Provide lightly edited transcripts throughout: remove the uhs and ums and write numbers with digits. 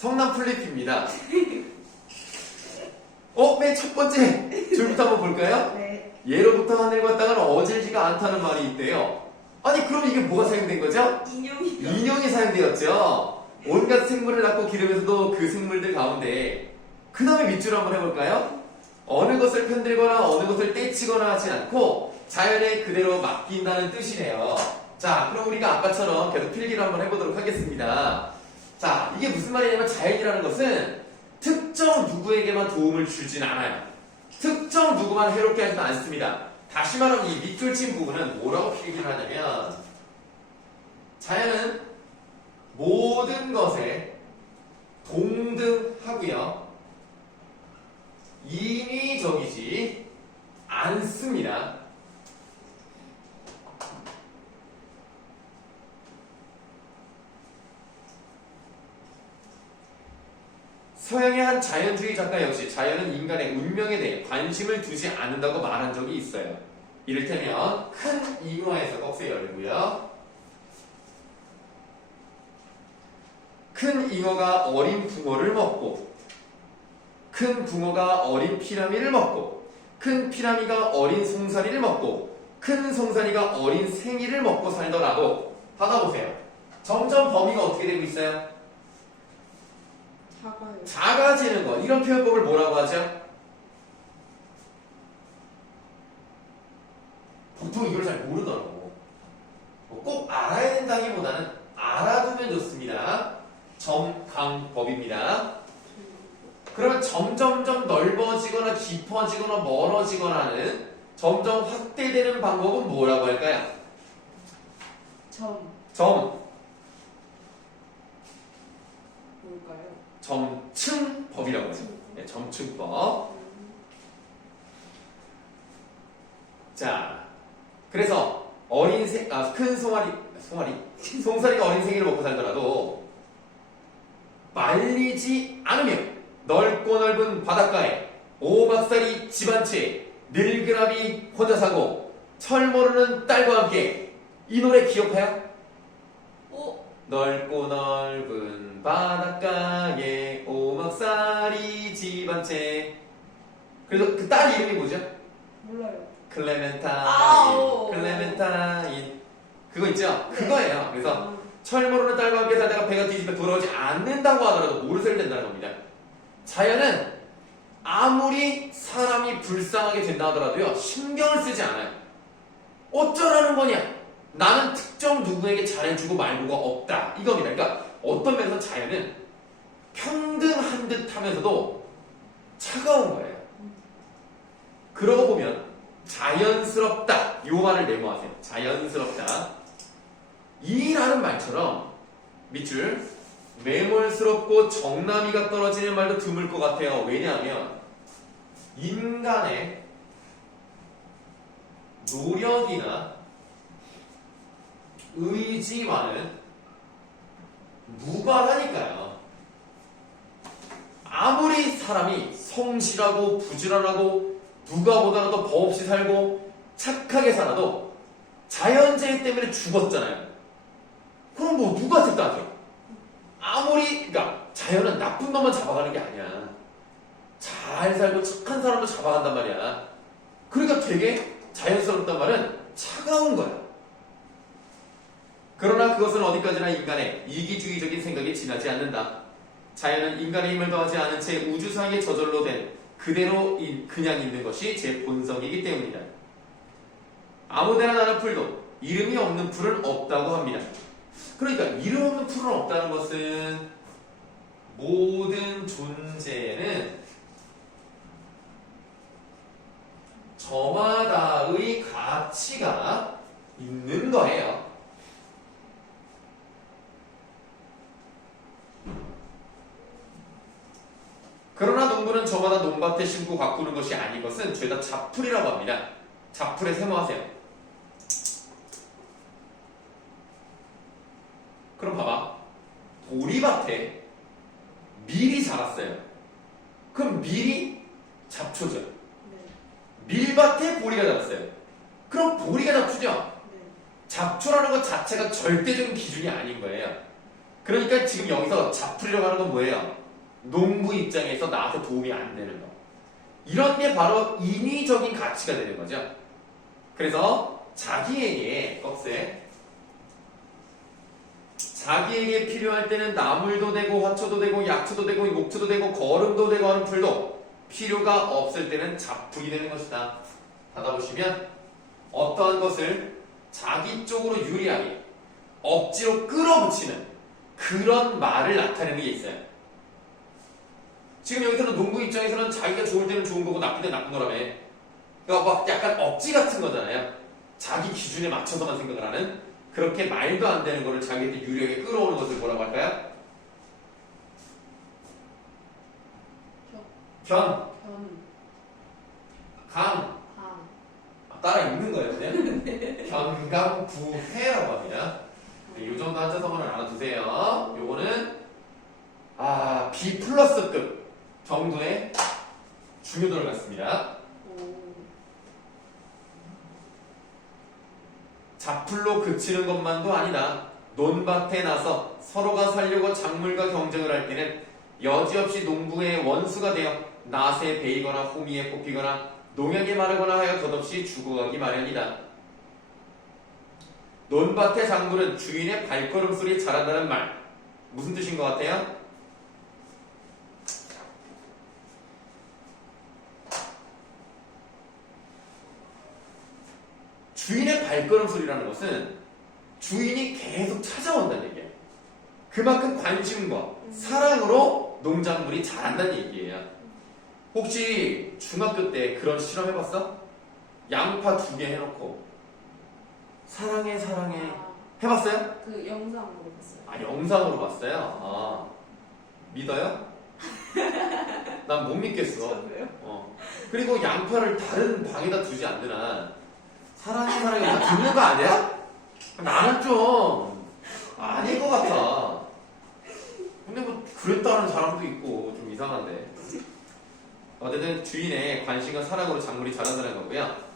성남 플리피입니다. 맨 첫 번째 줄부터 한번 볼까요? 네. 예로부터 하늘과 땅은 어질지가 않다는 말이 있대요. 아니 그럼 이게 뭐가 사용된 거죠? 인형이요. 인형이 사용되었죠. 온갖 생물을 낳고 기르면서도 그 생물들 가운데 그 다음에 밑줄 한번 해볼까요? 어느 것을 편들거나 어느 것을 떼치거나 하지 않고 자연에 그대로 맡긴다는 뜻이네요. 자, 그럼 우리가 아까처럼 계속 필기를 한번 해보도록 하겠습니다. 자, 이게 무슨 말이냐면 자연이라는 것은 특정 누구에게만 도움을 주진 않아요. 특정 누구만 해롭게 하지도 않습니다. 다시 말하면 이 밑줄 친 부분은 뭐라고 필기를 하냐면 자연은 모든 것에 동등하고요. 인위적이지 않습니다. 서양의 한 자연주의 작가 역시 자연은 인간의 운명에 대해 관심을 두지 않는다고 말한 적이 있어요. 이를테면 큰 잉어에서 꺽쇠 열고요. 큰 잉어가 어린 붕어를 먹고 큰 붕어가 어린 피라미를 먹고 큰 피라미가 어린 송사리를 먹고 큰 송사리가 어린 생이를 먹고 살더라도 받아보세요. 점점 범위가 어떻게 되고 있어요? 작아요. 작아지는 거. 이런 표현법을 뭐라고 하죠? 보통 이걸 잘 모르더라고. 꼭 알아야 된다기보다는 알아두면 좋습니다. 점강법입니다. 그러면 점점점 넓어지거나 깊어지거나 멀어지거나 하는 점점 확대되는 방법은 뭐라고 할까요? 점. 뭘까요? 점층법이라고 해요. 네, 점층법. 자, 그래서 큰 송사리가 어린 생이를 먹고 살더라도 말리지 않으며 넓고 넓은 바닷가에 오박살이 집 한 채 늙은아비 혼자 사고 철 모르는 딸과 함께 이 노래 기억해요? 넓고 넓은 바닷가에 오박살이 집 한 채. 그래서 그 딸 이름이 뭐죠? 몰라요. 클레멘타인. 클레멘타인. 그거 있죠? 네. 그거예요. 그래서 철 모르는 딸과 함께 살다가 배가 뒤집혀 돌아오지 않는다고 하더라도 모르쇠를 된다는 겁니다. 자연은 아무리 사람이 불쌍하게 된다 하더라도요, 신경을 쓰지 않아요. 어쩌라는 거냐? 나는 특정 누구에게 잘해주고 말고가 없다. 이겁니다. 그러니까 어떤 면에서 자연은 평등한 듯 하면서도 차가운 거예요. 그러고 보면 자연스럽다. 이 말을 메모하세요. 자연스럽다. 이라는 말처럼 밑줄 매몰스럽고 정나미가 떨어지는 말도 드물 것 같아요. 왜냐하면 인간의 노력이나 의지와는 무관하니까요. 아무리 사람이 성실하고 부지런하고 누가 보더라도 법 없이 살고 착하게 살아도 자연재해 때문에 죽었잖아요. 그럼 뭐 누가 택다하죠? 그러니까 자연은 나쁜 놈만 잡아가는 게 아니야. 잘 살고 착한 사람도 잡아간단 말이야. 그러니까 되게 자연스럽단 말은 차가운 거야. 그러나 그것은 어디까지나 인간의 이기주의적인 생각이 지나지 않는다. 자연은 인간의 힘을 더하지 않은 채 우주상에 저절로 된 그대로 그냥 있는 것이 제 본성이기 때문이다. 아무데나 나는 풀도 이름이 없는 풀은 없다고 합니다. 그러니까 이름 없는 풀은 없다는 것은 모든 존재에는 저마다의 가치가 있는 거예요. 그러나 농부는 저마다 농밭에 심고 가꾸는 것이 아닌 것은 죄다 잡풀이라고 합니다. 잡풀에 세모하세요. 그럼 봐봐. 보리밭에 밀이 자랐어요. 그럼 밀이 잡초죠. 네. 밀밭에 보리가 자랐어요. 그럼 보리가 잡초죠. 네. 잡초라는 것 자체가 절대적인 기준이 아닌 거예요. 그러니까 지금 여기서 잡풀이라고 하는 건 뭐예요? 농부 입장에서 나한테 도움이 안 되는 거. 이런 게 바로 인위적인 가치가 되는 거죠. 그래서 자기에게 자기에게 필요할 때는 나물도 되고 화초도 되고 약초도 되고 목초도 되고 거름도 되고 하는 풀도 필요가 없을 때는 잡풀이 되는 것이다. 받아보시면 어떠한 것을 자기 쪽으로 유리하게 억지로 끌어붙이는 그런 말을 나타내는 게 있어요. 지금 여기서는 농부 입장에서는 자기가 좋을 때는 좋은 거고 나쁠 때는 나쁜 거라며. 그러니까 막 약간 억지 같은 거잖아요. 자기 기준에 맞춰서만 생각을 하는 그렇게 말도 안 되는 거를 자기한테 유리하게 끌어오는 것을 뭐라고 할까요? 견, 강, 따라 읽는 거예요, 그냥? 견강부회라고 합니다. 이 정도 한자성어는 알아두세요. 요거는 B 플러스급 정도의 중요도를 갖습니다. 잡풀로 그치는 것만도 아니다. 논밭에 나서 서로가 살려고 작물과 경쟁을 할 때는 여지없이 농부의 원수가 되어 낫에 베이거나 호미에 뽑히거나 농약에 마르거나 하여 덧없이 죽어가기 마련이다. 논밭의 작물은 주인의 발걸음 소리 잘한다는 말. 무슨 뜻인 것 같아요? 주인의 발걸음 소리라는 것은 주인이 계속 찾아온다는 얘기예요. 그만큼 관심과 사랑으로 농작물이 자란다는 얘기예요. 혹시 중학교 때 그런 실험 해봤어? 양파 2개 해놓고 사랑해 사랑해 해봤어요? 그 영상으로 봤어요. 영상으로 봤어요? 믿어요? 난 못 믿겠어. 저도요. 그리고 양파를 다른 방에다 두지 않는 한 사랑해 사랑해 다 듣는 거 아니야? 나는 좀 아닐 것 같아. 근데 뭐 그랬다는 사람도 있고 좀 이상한데. 어쨌든 주인의 관심과 사랑으로 작물이 자란다는 거고요.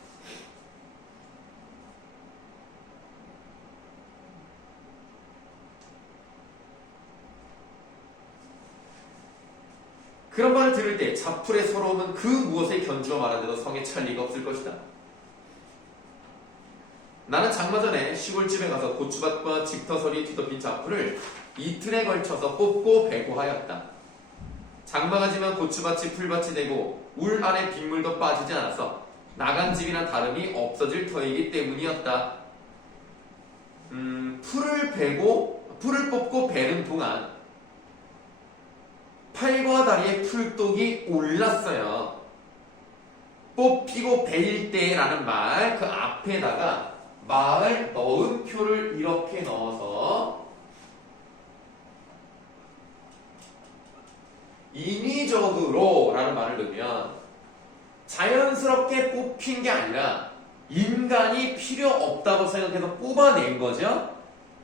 그런 말을 들을 때 잡풀의 서러움은 그 무엇에 견주어 말하는데도 성에 찰 리가 없을 것이다. 나는 장마 전에 시골집에 가서 고추밭과 집터설이 뒤덮인 잡풀을 이틀에 걸쳐서 뽑고 베고 하였다. 장마가 지면 고추밭이 풀밭이 되고 울 안에 빗물도 빠지지 않아서 나간 집이나 다름이 없어질 터이기 때문이었다. 풀을 뽑고 베는 동안 팔과 다리에 풀독이 올랐어요. 뽑히고 베일 때라는 말, 그 앞에다가 마을 넣음표를 이렇게 넣어서 인위적으로 라는 말을 넣으면 자연스럽게 뽑힌 게 아니라 인간이 필요 없다고 생각해서 뽑아낸 거죠.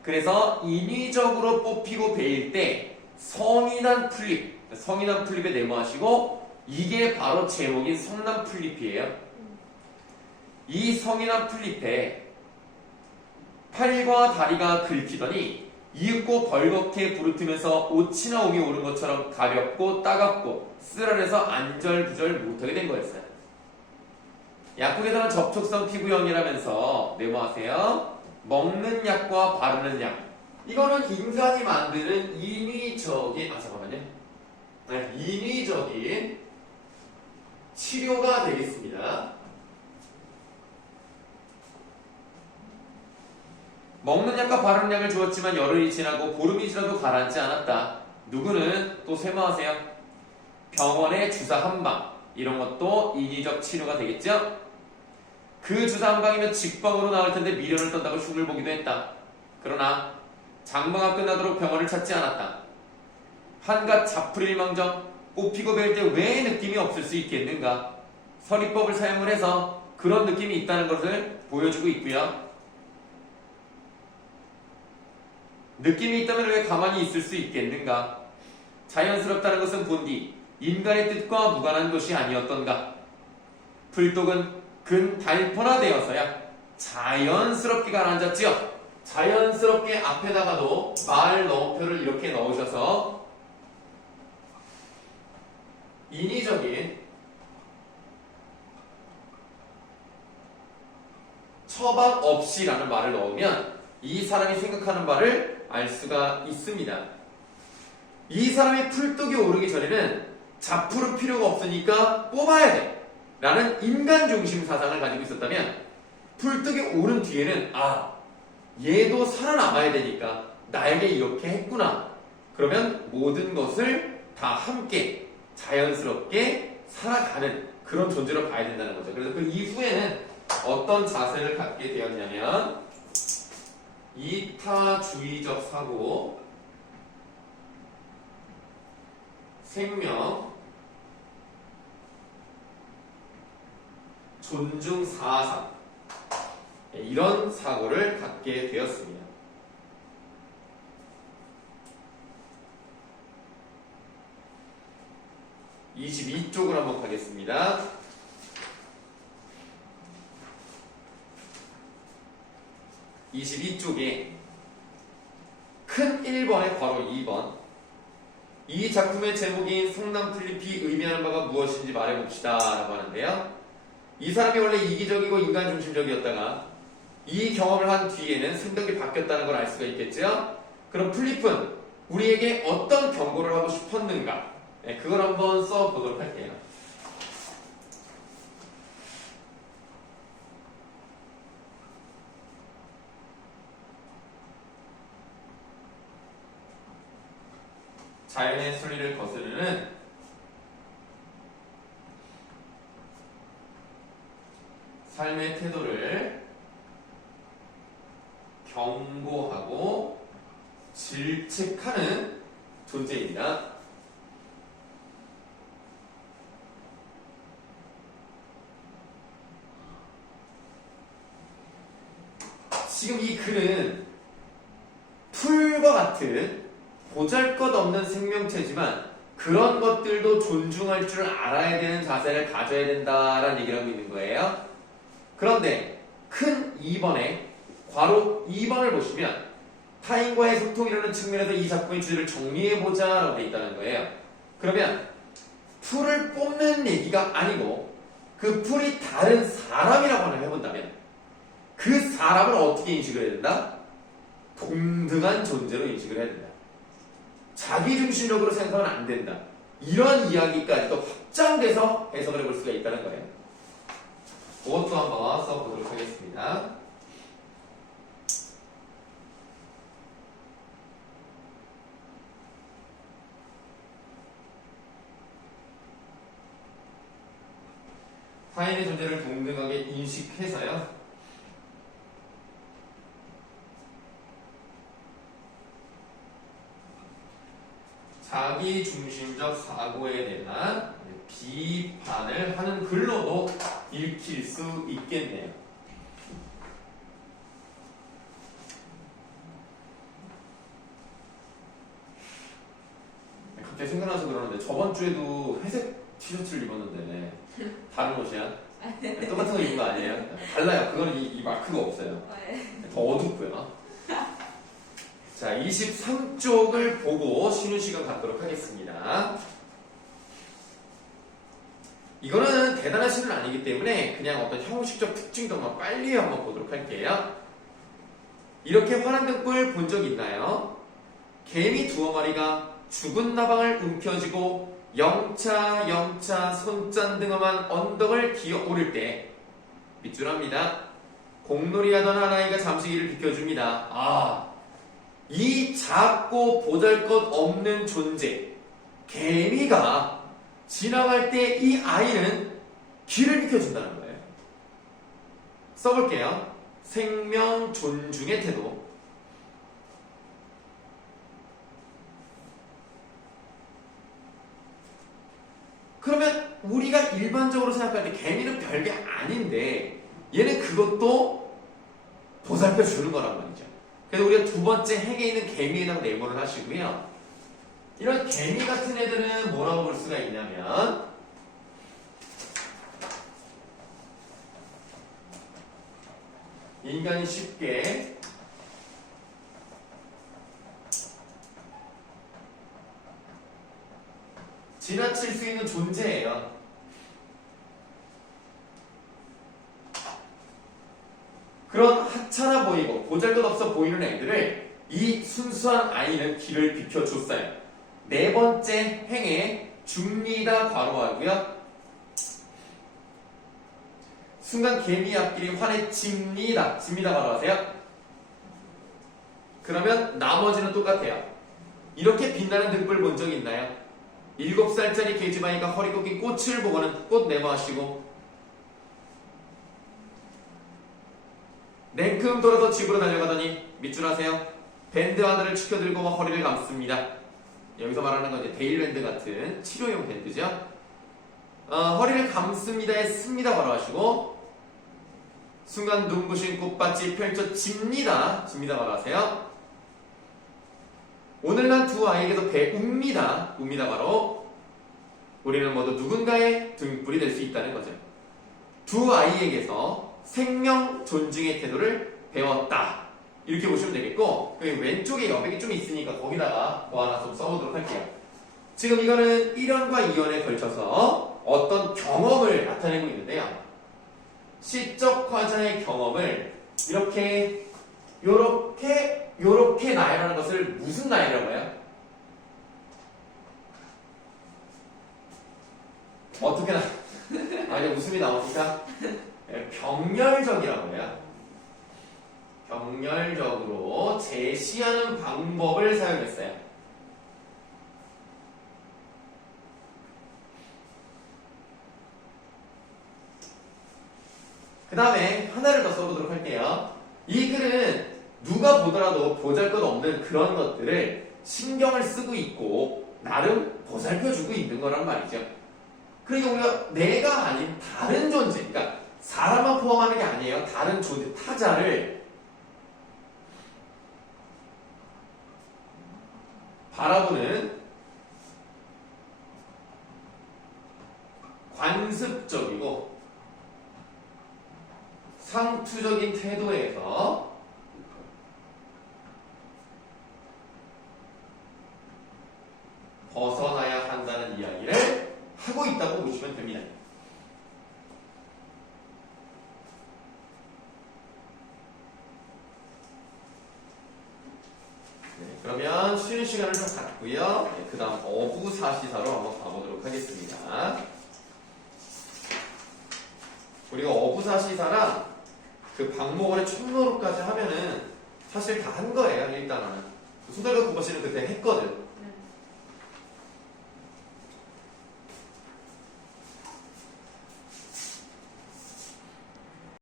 그래서 인위적으로 뽑히고 베일 때 성인한 풀립에 네모하시고 이게 바로 제목인 성난 풀잎이에요. 이 성인한 풀잎에 팔과 다리가 긁히더니 이윽고 벌겋게 부르트면서 옷이 나오게 오른 것처럼 가볍고 따갑고 쓰라려서 안절부절 못하게 된 거였어요. 약국에서는 접촉성 피부염이라면서 네모하세요. 먹는 약과 바르는 약. 이거는 인간이 만드는 인위적인 치료가 되겠습니다. 먹는 약과 바르는 약을 주었지만 열흘이 지나고 보름이 지나도 가라앉지 않았다. 누구는 또 쇠마하세요. 병원에 주사 한 방, 이런 것도 인위적 치료가 되겠죠? 그 주사 한 방이면 직방으로 나올 텐데 미련을 떤다고 흉을 보기도 했다. 그러나 장마가 끝나도록 병원을 찾지 않았다. 한갓 잡풀일망정 뽑히고 벨 때 왜 느낌이 없을 수 있겠는가? 서리법을 사용을 해서 그런 느낌이 있다는 것을 보여주고 있고요. 느낌이 있다면 왜 가만히 있을 수 있겠는가? 자연스럽다는 것은 본디 인간의 뜻과 무관한 것이 아니었던가? 풀독은 근 달포나 되어서야 자연스럽게 가라앉았지요. 자연스럽게 앞에다가도 말 넣어표를 이렇게 넣으셔서 인위적인 처방 없이라는 말을 넣으면 이 사람이 생각하는 바를 알 수가 있습니다. 이 사람이 풀뚝이 오르기 전에는 잡풀은 필요가 없으니까 뽑아야 돼 라는 인간 중심 사상을 가지고 있었다면, 풀뚝이 오른 뒤에는 얘도 살아남아야 되니까 나에게 이렇게 했구나, 그러면 모든 것을 다 함께 자연스럽게 살아가는 그런 존재로 봐야 된다는 거죠. 그래서 그 이후에는 어떤 자세를 갖게 되었냐면 이타주의적 사고, 생명, 존중 사상, 이런 사고를 갖게 되었습니다. (22쪽으로) 한번 가겠습니다. (22쪽에) 큰 1번에 괄호 2번, 이 작품의 제목인 성남 필리피 의미하는 바가 무엇인지 말해봅시다 라고 하는데요. 이 사람이 원래 이기적이고 인간 중심적이었다가 이 경험을 한 뒤에는 생각이 바뀌었다는 걸 알 수가 있겠죠. 그럼 필립은 우리에게 어떤 경고를 하고 싶었는가, 그걸 한번 써보도록 할게요. 자연의 순리를 거스르는 삶의 태도를 경고하고 질책하는 존재입니다. 지금 이 글은 풀과 같은 보잘것없는 생명체지만 그런 것들도 존중할 줄 알아야 되는 자세를 가져야 된다라는 얘기를 하고 있는 거예요. 그런데 큰 2번에 괄호 2번을 보시면 타인과의 소통이라는 측면에서 이 작품의 주제를 정리해보자 라고 되어 있다는 거예요. 그러면 풀을 뽑는 얘기가 아니고 그 풀이 다른 사람이라고 하나 해본다면 그 사람을 어떻게 인식을 해야 된다? 동등한 존재로 인식을 해야 된다. 자기중심적으로 생각하면 안 된다. 이런 이야기까지도 확장돼서 해석을 해볼 수가 있다는 거예요. 그것도 한번 써보도록 하겠습니다. 타인의 존재를 동등하게 인식해서요, 자기중심적 사고에 대한 비판을 하는 글로도 읽힐 수 있겠네요. 갑자기 생각나서 그러는데 저번 주에도 회색 티셔츠를 입었는데 다른 옷이야? 똑같은 거 입은 거 아니에요? 달라요. 그거는 이 마크가 없어요. 더 어둡고요. 자, 23쪽을 보고 쉬는 시간 갖도록 하겠습니다. 이거는 대단한 시는 아니기 때문에 그냥 어떤 형식적 특징 정도만 빨리 한번 보도록 할게요. 이렇게 환한 등불 본 적 있나요? 개미 두어 마리가 죽은 나방을 움켜쥐고 영차 손짠등엄한 언덕을 기어 오를 때 밑줄합니다. 공놀이 하던 한 아이가 잠시 이를 비켜줍니다. 이 작고 보잘것없는 존재 개미가 지나갈 때 이 아이는 길을 비켜준다는 거예요. 써볼게요. 생명 존중의 태도. 그러면 우리가 일반적으로 생각할 때 개미는 별게 아닌데 얘는 그것도 보살펴 주는 거란 말이죠. 그래서 우리가 두 번째 핵에 있는 개미에 대한 네모를 하시고요. 이런 개미 같은 애들은 뭐라고 볼 수가 있냐면 인간이 쉽게 지나칠 수 있는 존재예요. 그런 하찮아 보이고 보잘것없어 보이는 애들을 이 순수한 아이는 길을 비켜줬어요. 네 번째 행에 줍니다 괄호하고요. 순간 개미 앞길이 환해 집니다. 집니다 괄호하세요. 그러면 나머지는 똑같아요. 이렇게 빛나는 등불 본 적 있나요? 7살짜리 계집아이가 허리 꺾인 꽃을 보고는 꽃 내모하시고 냉큼 돌아서 집으로 달려가더니 밑줄 하세요. 밴드 하나를 치켜들고 허리를 감습니다. 여기서 말하는 건 이제 데일밴드 같은 치료용 밴드죠. 허리를 감습니다에 씁니다 바로 하시고 순간 눈부신 꽃밭이 펼쳐집니다. 집니다 바로 하세요. 오늘 난 두 아이에게도 배웁니다. 웁니다 바로. 우리는 모두 누군가의 등불이 될 수 있다는 거죠. 두 아이에게서 생명 존중의 태도를 배웠다. 이렇게 보시면 되겠고 여기 왼쪽에 여백이 좀 있으니까 거기다가 뭐 하나 좀 써보도록 할게요. 지금 이거는 1연과 2연에 걸쳐서 어떤 경험을 나타내고 있는데요. 시적 화자의 경험을 요렇게 나열하는 것을 무슨 나열이라고 해요? 어떻게 이제 웃음이 나오니까 병렬적이라고 해요. 병렬적으로 제시하는 방법을 사용했어요. 그 다음에 하나를 더 써보도록 할게요. 이 글은 누가 보더라도 보잘것없는 그런 것들을 신경을 쓰고 있고 나름 보살펴주고 있는 거란 말이죠. 그러니까 우리가 내가 아닌 다른 존재, 그러니까 사람만 포함하는 게 아니에요. 다른 존재, 타자를 바라보는 관습적이고 상투적인 태도에서 벗어나야 한다는 이야기를 하고 있다고 보시면 됩니다. 그러면 쉬는 시간을 좀 갖고요. 그 다음 어부사시사로 한번 가보도록 하겠습니다. 우리가 어부사시사랑 그 박목월의 촌노루까지 하면은 사실 다 한 거예요. 일단은. 손달과 국어씨는 그때 했거든.